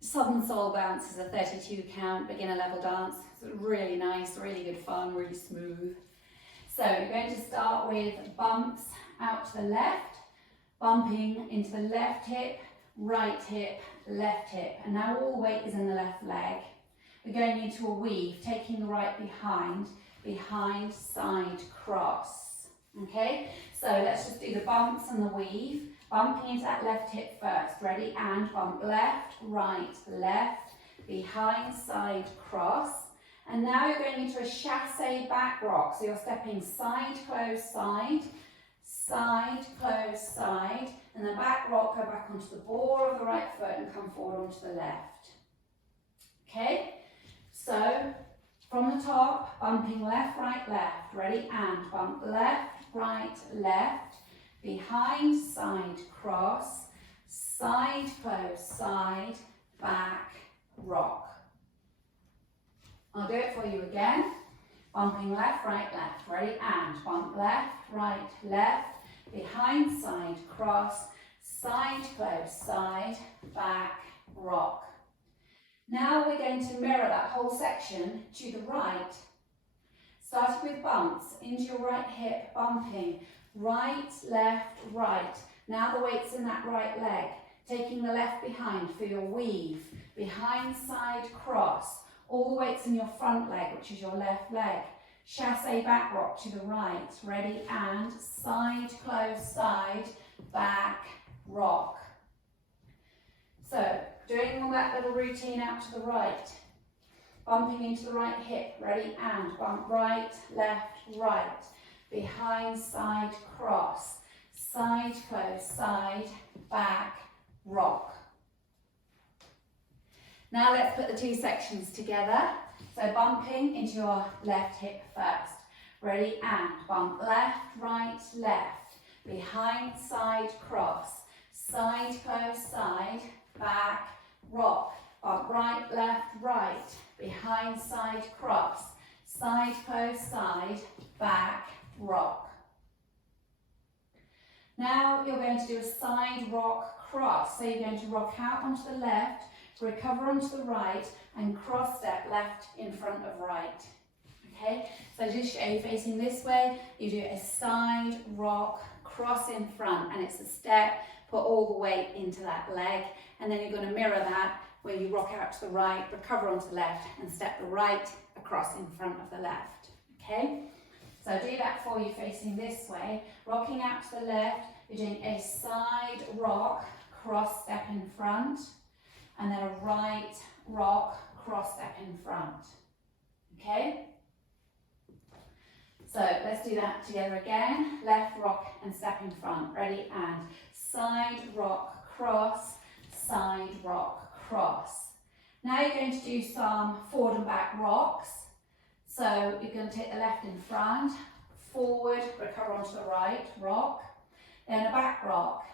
Southern Soul Bounce is a 32 count beginner level dance. It's really nice, really good fun, really smooth. So you're going to start with bumps out to the left, bumping into the left hip, left hip. And now all the weight is in the left leg. We're going into a weave, taking the right behind, side, cross. Okay, so let's just do the bumps and the weave. Bumping into that left hip first. Ready? And bump left, behind, side, cross. And now you're going into a chasse back rock. So you're stepping side, close, side, close, side. And then back rock, go back onto the ball of the right foot and come forward onto the left. Okay? So from the top, bumping left. Ready? And bump left, behind, side, cross, side, close, side, back, rock. I'll do it for you again. Bumping left. Ready? And bump left, behind, side, cross, side, close, side, back, rock. Now we're going to mirror that whole section to the right. Starting with bumps into your right hip, bumping right, left, right. Now the weight's in that right leg. Taking the left behind for your weave. Behind, side, cross. All the weight's in your front leg, which is your left leg. Chasse back rock to the right. Ready? And side, close, side, back, rock. So, doing all that little routine out to the right. Bumping into the right hip. Ready? And bump right, right. Behind, side, cross. Side, close, side, back, rock. Now let's put the two sections together. So bumping into your left hip first. Ready? And bump left, left. Behind, side, cross. Side, close, side, back, rock. Bump right, right. Behind, side, cross. Side, close, side, back, rock. Now you're going to do a side rock cross. So you're going to rock out onto the left, recover onto the right, and cross step left in front of right. Okay, so just show you facing this way, you do a side rock cross in front, and it's a step, put all the weight into that leg, and then you're going to mirror that where you rock out to the right, recover onto the left, and step the right across in front of the left. Okay, so do that for you facing this way, rocking out to the left, you're doing a side rock cross step in front, and then a right rock cross step in front. Okay? So let's do that together again. Left rock and step in front. Ready? And side rock cross, side rock cross. Now you're going to do some forward and back rocks. So you're going to take the left in front, forward, recover onto the right, rock. Then a back rock,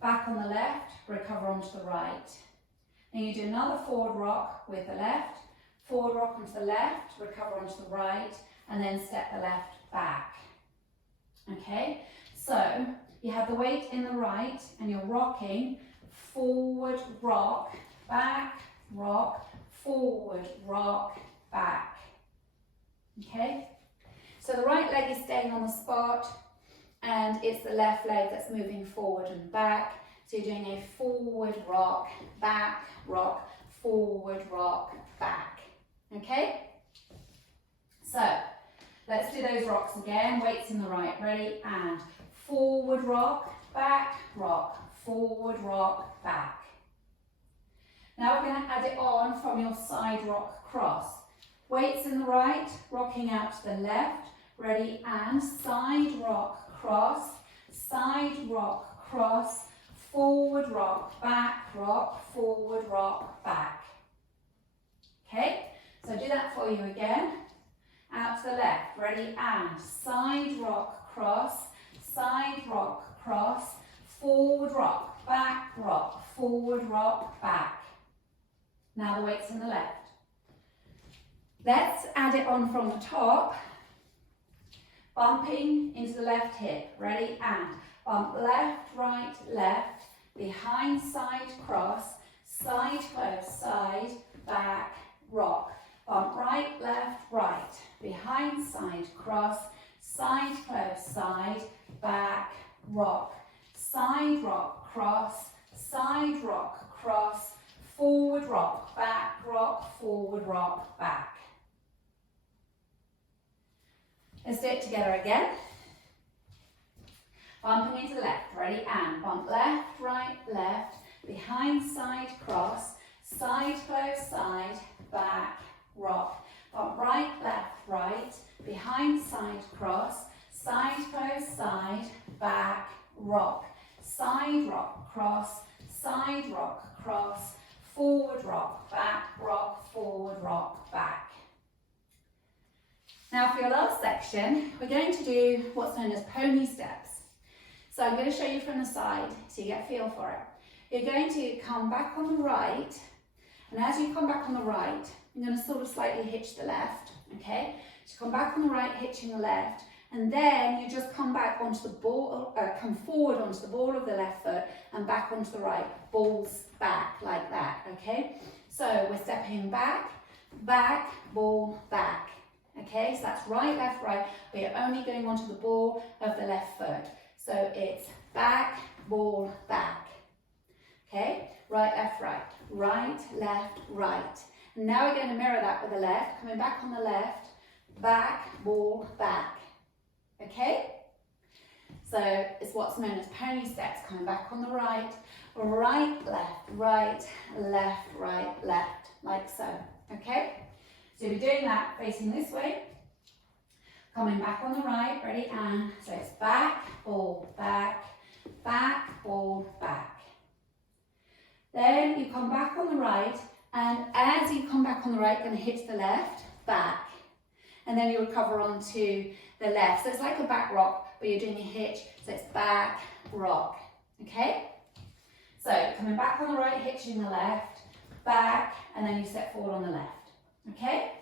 back on the left, recover onto the right. Then you do another forward rock with the left, forward rock onto the left, recover onto the right, and then step the left back. Okay, so you have the weight in the right and you're rocking, forward rock, back, rock, forward rock, back. Okay, so the right leg is staying on the spot and it's the left leg that's moving forward and back. So you're doing a forward rock, forward rock, back. Okay? So, let's do those rocks again. Weights in the right. Ready? And forward rock, forward rock, back. Now we're going to add it on from your side rock cross. Weights in the right, rocking out to the left. Ready? And side rock, cross, forward rock, forward rock, back. Okay, so do that for you again. Out to the left, ready, and side rock, cross, forward rock, forward rock, back. Now the weight's in the left. Let's add it on from the top. Bumping into the left hip, ready, and bump left, right, left, behind, side, cross, side, close, side, back, rock. Bump right, left, right, behind, side, cross, side, close, side, back, rock, side, rock, cross, side, rock, cross, forward, rock, back, forward, rock, back. Let's do it together again. Bumping into the left, ready, and bump left, right, left, behind, side, cross, side, close, side, back, rock. Bump right, left, right, behind, side, cross, side, close, side, back, rock. Side, rock, cross, side, rock, cross, forward, rock, forward, rock, back. Now for your last section, we're going to do what's known as pony steps. So I'm going to show you from the side so you get a feel for it. You're going to come back on the right, and as you come back on the right, you're going to sort of slightly hitch the left, okay? So come back on the right, hitching the left, and then you just come back onto the ball, come forward onto the ball of the left foot and back onto the right, balls back like that, okay? So we're stepping back, back, ball, back, okay? So that's right, left, but you're only going onto the ball of the left foot. So it's back, ball, back, okay? Right, left, right, right. And now we're going to mirror that with the left, coming back on the left, back, ball, back, okay? So it's what's known as pony steps, coming back on the right, right, left, left, like so, okay? So we're doing that facing this way, coming back on the right, ready, and so it's back, ball, back, ball, back. Then you come back on the right, and as you come back on the right, you're going to hit the left, back, and then you recover onto the left. So it's like a back rock, but you're doing a hitch, so it's back, rock, okay? So coming back on the right, hitching the left, back, and then you step forward on the left, okay?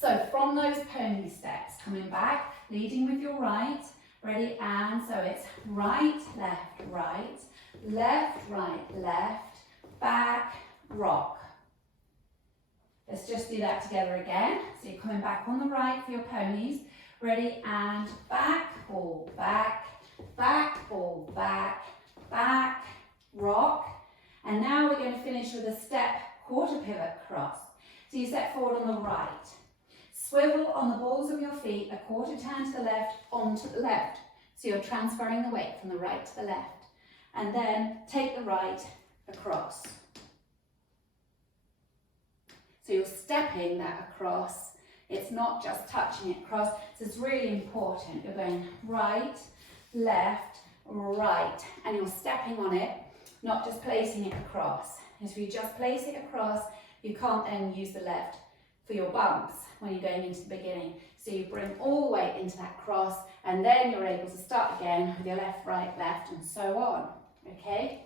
So from those pony steps, coming back, leading with your right, ready, and so it's right, left, back, rock. Let's just do that together again. So you're coming back on the right for your ponies, ready, and back, ball, back, ball, back, rock. And now we're going to finish with a step quarter pivot cross. So you step forward on the right. Swivel on the balls of your feet, a quarter turn to the left, onto the left. So you're transferring the weight from the right to the left. And then take the right across. So you're stepping that across. It's not just touching it across. So it's really important. You're going right, left, right. And you're stepping on it, not just placing it across. If you just place it across, you can't then use the left for your bumps when you're going into the beginning. So you bring all the way into that cross, and then you're able to start again with your left, left, and so on, okay?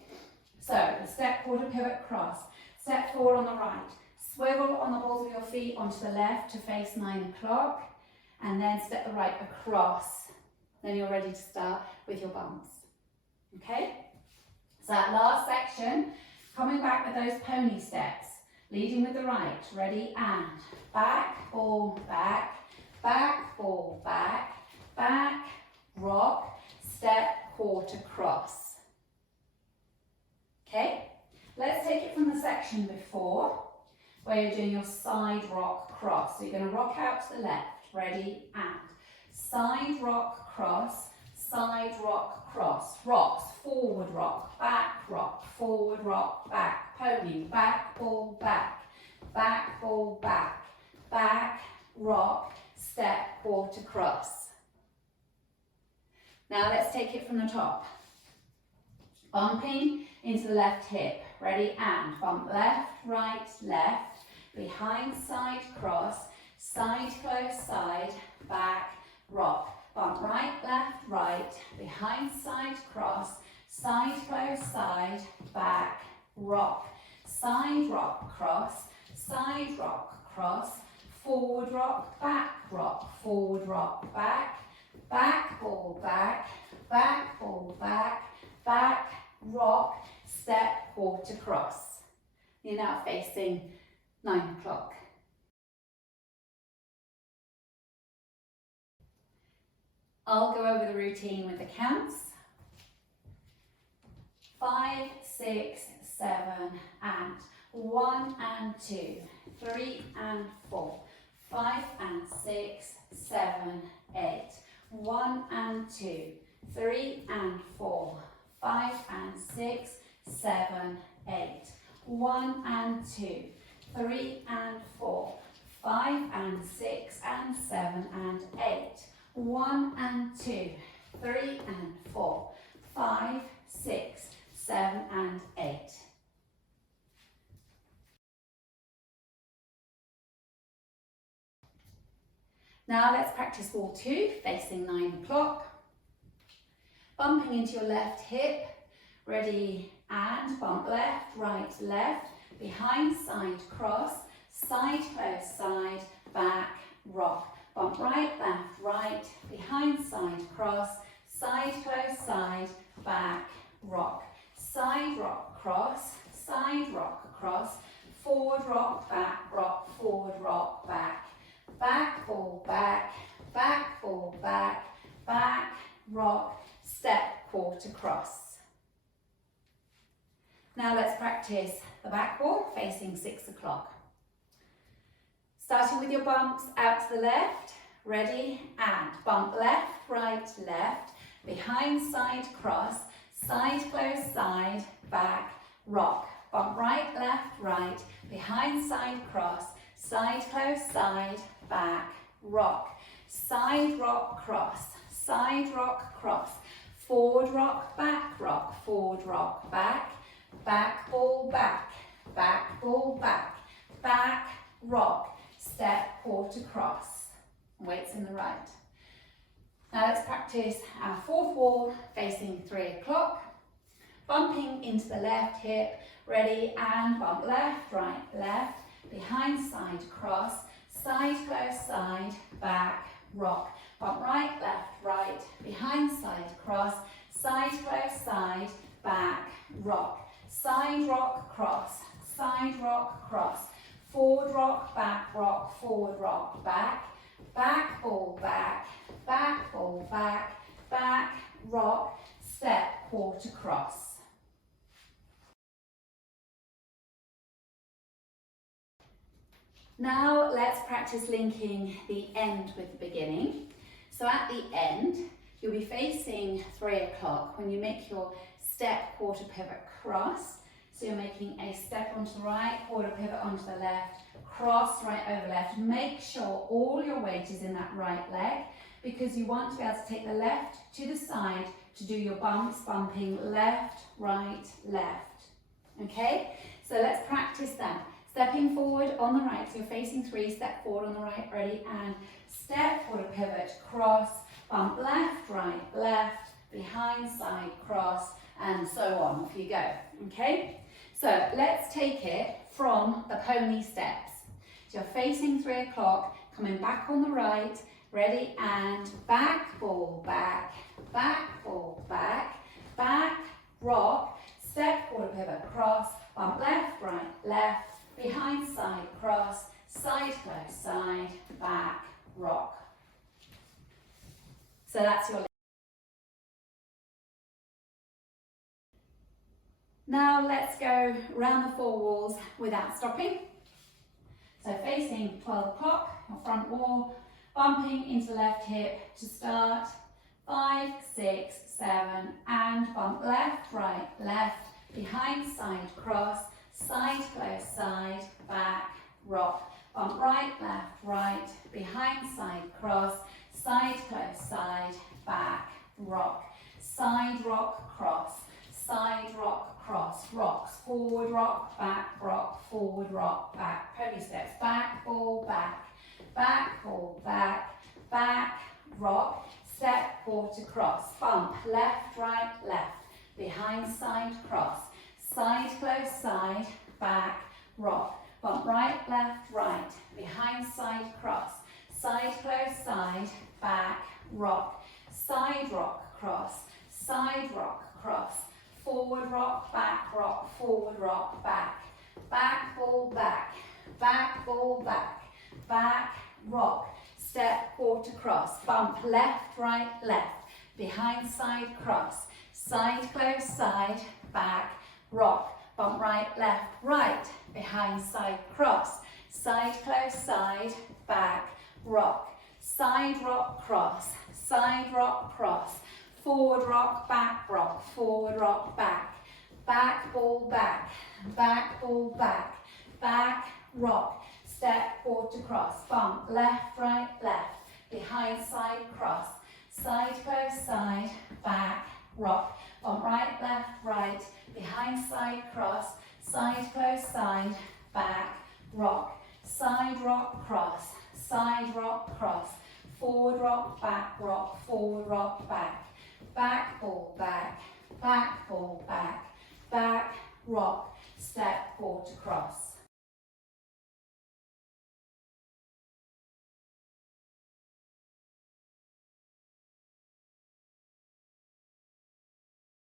So the step quarter pivot cross, step forward on the right, swivel on the balls of your feet onto the left to face 9 o'clock, and then step the right across. Then you're ready to start with your bumps, okay? So that last section, coming back with those pony steps, leading with the right, ready, and back, ball, back, ball, back, rock, step, quarter, cross. Okay, let's take it from the section before, where you're doing your side rock cross. So you're going to rock out to the left, ready, and side rock, cross, rocks, forward rock, forward rock, back, pony, back, ball, back, rock, step, quarter, cross. Now let's take it from the top. Bumping into the left hip, ready, and bump left, left, behind, side, cross, side, close, side, back, rock. Bump right, left, behind, side, cross, side, close, side, back, rock. Side rock, cross, forward rock, forward rock, back, ball, back, rock, step, quarter, cross. You're now facing 9 o'clock. I'll go over the routine with the counts. 5, 6, 7 and 1 and 2, 3 and 4, 5 and 6, 7, 8, 1 and 2, 3 and 4, 5 and 6, 7, 8, 1 and 2, 3 and 4, 5 and 6 and 7 and 8, 1 and 2, 3 and 4, 5, 6, 7 and 8. Now let's practice wall 2, facing 9 o'clock. Bumping into your left hip, ready, and bump left, right, left, behind, side, cross, side, close, side, back, rock. Bump right, left, right, behind, side, cross, side, close, side, back, rock. Side, rock, cross, side, rock, cross, forward, rock, forward, rock, back. Back, ball, back, ball, back, rock, step, quarter, cross. Now let's practice the back wall facing 6 o'clock. Starting with your bumps out to the left, ready, and bump left, right, left, behind, side, cross, side, close, side, back, rock. Bump right, left, right, behind, side, cross, side, close, side, back, rock. Side, rock, cross, forward, rock, forward, rock, back, ball, back, rock, step, quarter, cross. Weights in the right. Now let's practice our fourth wall facing 3 o'clock. Bumping into the left hip, ready, and bump left, right, left, behind, side, cross, side, close, side, back, rock. Bump right, left, right, behind, side, cross, side, close, side, back, rock. Side, rock, cross, forward, rock, forward, rock, back, ball, back, rock, step, quarter, cross. Now let's practice linking the end with the beginning. So at the end, you'll be facing 3 o'clock when you make your step, quarter pivot, cross. So you're making a step onto the right, quarter pivot onto the left, cross right over left. Make sure all your weight is in that right leg because you want to be able to take the left to the side to do your bumps, bumping left, right, left. Okay, so let's practice that. Stepping forward on the right, so you're facing 3, step forward on the right, ready, and step, quarter pivot, cross, bump left, right, left, behind, side, cross, and so on. Off you go, okay? So let's take it from the pony steps. So you're facing 3 o'clock, coming back on the right, ready, and back, ball, back, ball, back, rock, step, quarter pivot, cross, bump left, right, left, behind, side, cross, side, close, side, back, rock. So that's your. Now let's go round the 4 walls without stopping. So facing 12 o'clock, your front wall, bumping into left hip to start, 5, 6, 7, and bump left, right, left, behind, side, cross, side, close, side, back, rock. Bump right, left, right, behind, side, cross, side, close, side, back, rock. Side, rock, cross, rocks, forward, rock, forward, rock, back. Pony steps, back, ball, back, rock, step, quarter, cross. Bump, left, right, left, behind, side, cross. Side, close, side, back, rock. Bump right, left, right, behind, side, cross. Side, close, side, back, rock. Side, rock, cross. Forward, rock, forward, rock, back. back, ball, back, back, ball, back, rock, step, quarter cross, bump, left, right, left, behind, side, cross, side, close, side, back, rock, bump, right, left, right, behind, side, cross, side, close, side, back, rock, side, rock, cross, side, rock, cross, forward, rock, forward, rock, back, ball, back, ball, back, rock, step, quarter cross, bump, left, right, left, behind, side, cross, side, close, side, back, rock, bump, right, left, right, behind, side, cross, side, close, side, back, rock, side, rock, cross, forward, rock, forward, rock, back, ball, back, rock, step, quarter cross.